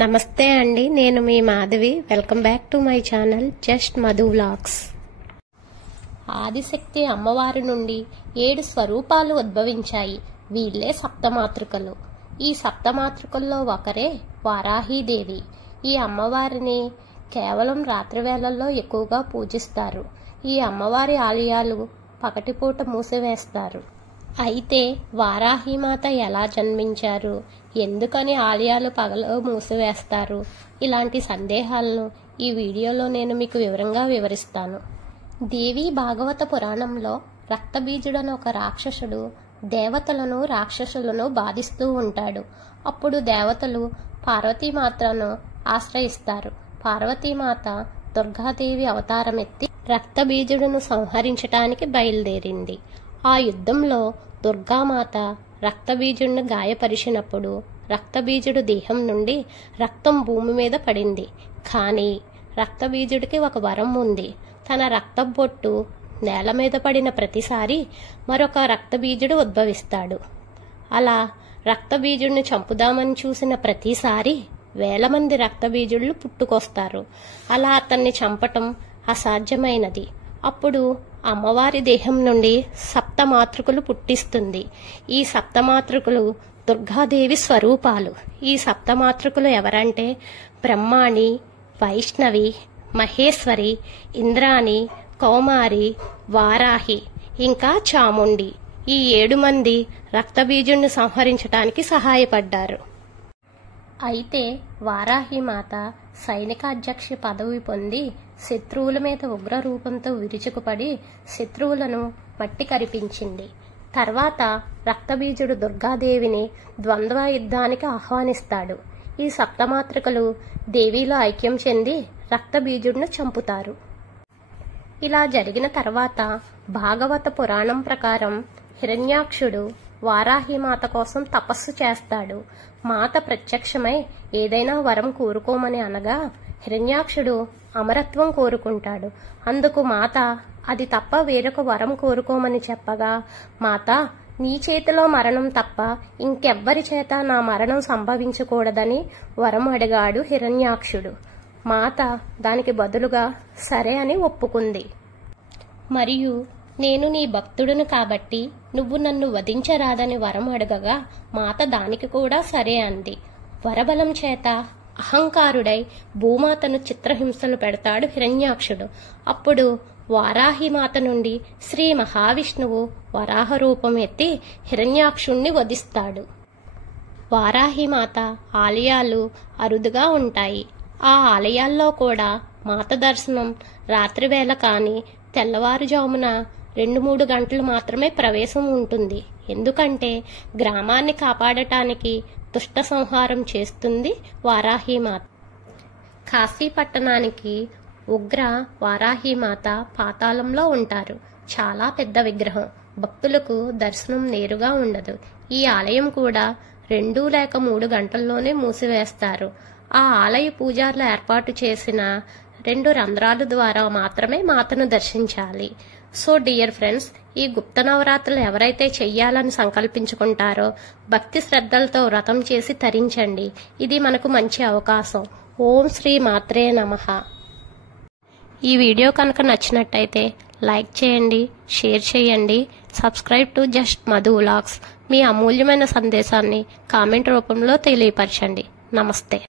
నమస్తే అండి, నేను మీ Madhavi. Welcome back to my channel just Madhu vlogs. Adishakti అమ్మవారి నుండి 7 స్వరూపాలు ఉద్భవించాయి. వీళ్ళే సప్తమాతృకలు. ఈ సప్తమాతృకల్లో ఒకరే వారాహీదేవి. ఈ అమ్మవారిని కేవలం రాత్రి వేళల్లో ఎక్కువగా పూజిస్తారు. ఈ అమ్మవారి ఆలయాలు పగటిపూట మూసివేస్తారు. అయితే వారాహిమాత ఎలా జన్మించారు, ఎందుకని ఆలయాలు పగలు మూసివేస్తారు, ఇలాంటి సందేహాలను ఈ వీడియోలో నేను మీకు వివరంగా వివరిస్తాను. దేవి భాగవత పురాణంలో రక్తబీజుడని ఒక రాక్షసుడు దేవతలను రాక్షసులను బాధిస్తూ ఉంటాడు. అప్పుడు దేవతలు పార్వతీమాతను ఆశ్రయిస్తారు. పార్వతీమాత దుర్గాదేవి అవతారమెత్తి రక్తబీజుడును సంహరించటానికి బయలుదేరింది. ఆ యుద్ధంలో దుర్గామాత రక్తబీజుడిని గాయపరిచినప్పుడు రక్తబీజుడు దేహం నుండి రక్తం భూమి మీద పడింది. కానీ రక్తబీజుడికి ఒక వరం ఉంది. తన రక్తం బొట్టు నేల మీద పడిన ప్రతిసారి మరొక రక్తబీజుడు ఉద్భవిస్తాడు. అలా రక్తబీజుడిని చంపుదామని చూసిన ప్రతిసారి వేల మంది రక్తబీజుళ్ళు పుట్టుకొస్తారు. అలా అతన్ని చంపటం అసాధ్యమైనది. అప్పుడు అమ్మవారి దేహం నుండి సప్తమాతృకలు పుట్టిస్తుంది. ఈ సప్తమాతృకలు దుర్గాదేవి స్వరూపాలు. ఈ సప్తమాతృకలు ఎవరంటే బ్రహ్మాణి, వైష్ణవి, మహేశ్వరి, ఇంద్రాణి, కౌమారి, వారాహి, ఇంకా చాముండి. ఈ 7 మంది రక్తబీజుణ్ణి సంహరించడానికి సహాయపడ్డారు. అయితే వారాహిమాత సైనికాధ్యక్ష పదవి పొంది శత్రువుల మీద ఉగ్ర రూపంతో విరుచుకుపడి శత్రువులను మట్టి కరిపించింది. తర్వాత రక్తబీజుడు దుర్గాదేవిని ద్వంద్వ యుద్ధానికి ఆహ్వానిస్తాడు. ఈ సప్తమాతృకలు దేవిలో ఐక్యం చెంది రక్తబీజుడిని చంపుతారు. ఇలా జరిగిన తర్వాత భాగవత పురాణం ప్రకారం హిరణ్యాక్షుడు వారాహిమాత కోసం తపస్సు చేస్తాడు. మాత ప్రత్యక్షమై ఏదైనా వరం కోరుకోమని అనగా హిరణ్యాక్షుడు అమరత్వం కోరుకుంటాడు. అందుకు మాత అది తప్ప వేరొక వరం కోరుకోమని చెప్పగా, మాత నీ చేతిలో మరణం తప్ప ఇంకెవ్వరి చేత నా మరణం సంభవించకూడదని వరం అడిగాడు హిరణ్యాక్షుడు. మాత దానికి బదులుగా సరే అని ఒప్పుకుంది. మరియు నేను నీ భక్తుడును కాబట్టి నువ్వు నన్ను వధించరాదని వరం అడగగా మాత దానికి కూడా సరే అంది. వరబలం చేత అహంకారుడై భూమాతను చిత్రహింసలు పెడతాడు హిరణ్యాక్షుడు. అప్పుడు వారాహిమాత నుండి శ్రీ మహావిష్ణువు వరాహ రూపం ఎత్తి హిరణ్యాక్షుణ్ణి వధిస్తాడు. వారాహిమాత ఆలయాలు అరుదుగా ఉంటాయి. ఆ ఆలయాల్లో కూడా మాత దర్శనం రాత్రివేళ కానీ తెల్లవారుజామున 2-3 గంటలు మాత్రమే ప్రవేశం ఉంటుంది. ఎందుకంటే గ్రామాన్ని కాపాడటానికి దుష్ట సంహారం చేస్తుంది వారాహిమాత. కాశీ పట్టణానికి ఉగ్ర వారాహిమాత పాతాళంలో ఉంటారు. చాలా పెద్ద విగ్రహం. భక్తులకు దర్శనం నేరుగా ఉండదు. ఈ ఆలయం కూడా 2 లేక 3 గంటల్లోనే మూసివేస్తారు. ఆ ఆలయ పూజారులు ఏర్పాటు చేసిన 2 రంధ్రాల ద్వారా మాత్రమే మాతను దర్శించాలి. సో డియర్ ఫ్రెండ్స్, ఈ గుప్త నవరాత్రులు ఎవరైతే చెయ్యాలని సంకల్పించుకుంటారో భక్తి శ్రద్ధలతో వ్రతం చేసి తరించండి. ఇది మనకు మంచి అవకాశం. ఓం శ్రీ మాత్రే నమః. ఈ వీడియో కనుక నచ్చినట్టయితే లైక్ చేయండి, షేర్ చేయండి, subscribe to just Madhu vlogs. మీ అమూల్యమైన సందేశాన్ని కామెంట్ రూపంలో తెలియపరచండి. నమస్తే.